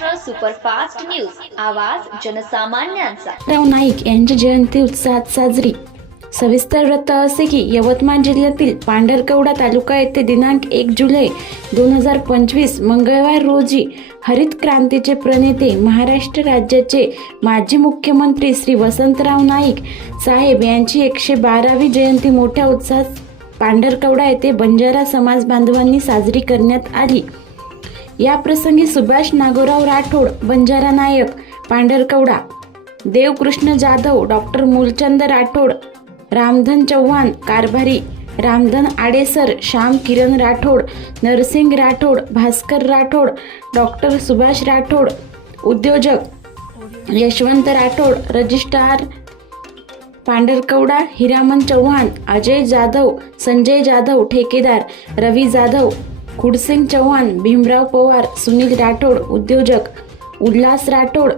Superfast news. आवाज जनसामान्यांचा. राव नाईक यांची जयंती उत्साहात साजरी. सविस्तर वृत्त असे की यवतमाळ जिल्ह्यातील पांढरकवडा तालुका येथे दिनांक एक जुलै दोन हजार पंचवीस मंगळवार रोजी हरित क्रांतीचे प्रणेते महाराष्ट्र राज्याचे माजी मुख्यमंत्री श्री वसंतराव नाईक साहेब यांची एकशे बारावी जयंती मोठ्या उत्साहात पांढरकवडा येथे बंजारा समाज बांधवांनी साजरी करण्यात आली. या प्रसंगी सुभाष नागोराव राठोड बंजारा नायक पांढरकवडा देवकृष्ण जाधव डॉक्टर मूलचंद राठोड रामधन चव्हाण कारभारी रामधन आडेसर श्याम किरण राठोड नरसिंग राठोड भास्कर राठोड डॉक्टर सुभाष राठोड उद्योजक यशवंत राठोड रजिस्ट्रार पांढरकवडा हिरामन चव्हाण अजय जाधव संजय जाधव ठेकेदार रवी जाधव खुडसिंग चव्हाण भीमराव पवार सुनील राठोड उद्योजक Ulhas Rathod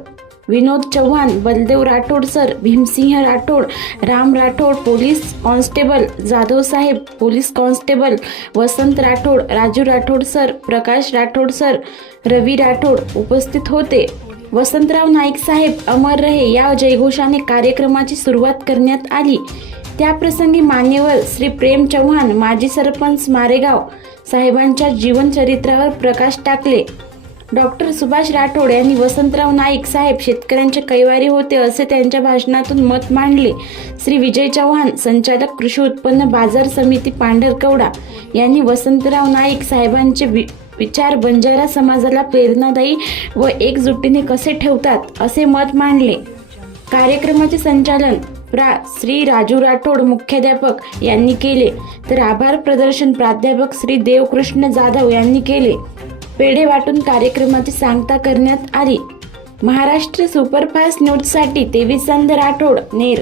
Vinod Chavan Baldev Rathod sir Bhimsingh Rathod Ram Rathod police constable Jadhav साहेब police constable Vasant Rathod Raju Rathod sir Prakash Rathod sir Ravi Rathod उपस्थित होते. वसंतराव नाईक साहेब अमर रहे या जयघोषाने कार्यक्रमाची सुरुवात करण्यात आली. त्याप्रसंगी मान्यवर श्री प्रेम चव्हाण माजी सरपंच मारेगाव साहेबांच्या जीवनचरित्रावर प्रकाश टाकले. डॉक्टर सुभाष राठोड यांनी वसंतराव नाईक साहेब शेतकऱ्यांचे कैवारी होते असे त्यांच्या भाषणातून मत मांडले. श्री विजय चव्हाण संचालक कृषी उत्पन्न बाजार समिती पांढरकवडा यांनी वसंतराव नाईक साहेबांचे विचार बंजारा समाजाला प्रेरणादायी व एकजुटीने कसे ठेवतात असे मत मांडले. कार्यक्रमाचे संचालन प्रा. श्री. राजू राठोड मुख्याध्यापक यांनी केले. तर आभार प्रदर्शन प्राध्यापक श्री. देवकृष्ण जाधव यांनी केले. पेढे वाटून कार्यक्रमाची सांगता करण्यात आली. महाराष्ट्र सुपरफास्ट न्यूजसाठी तेविसंद राठोड नेर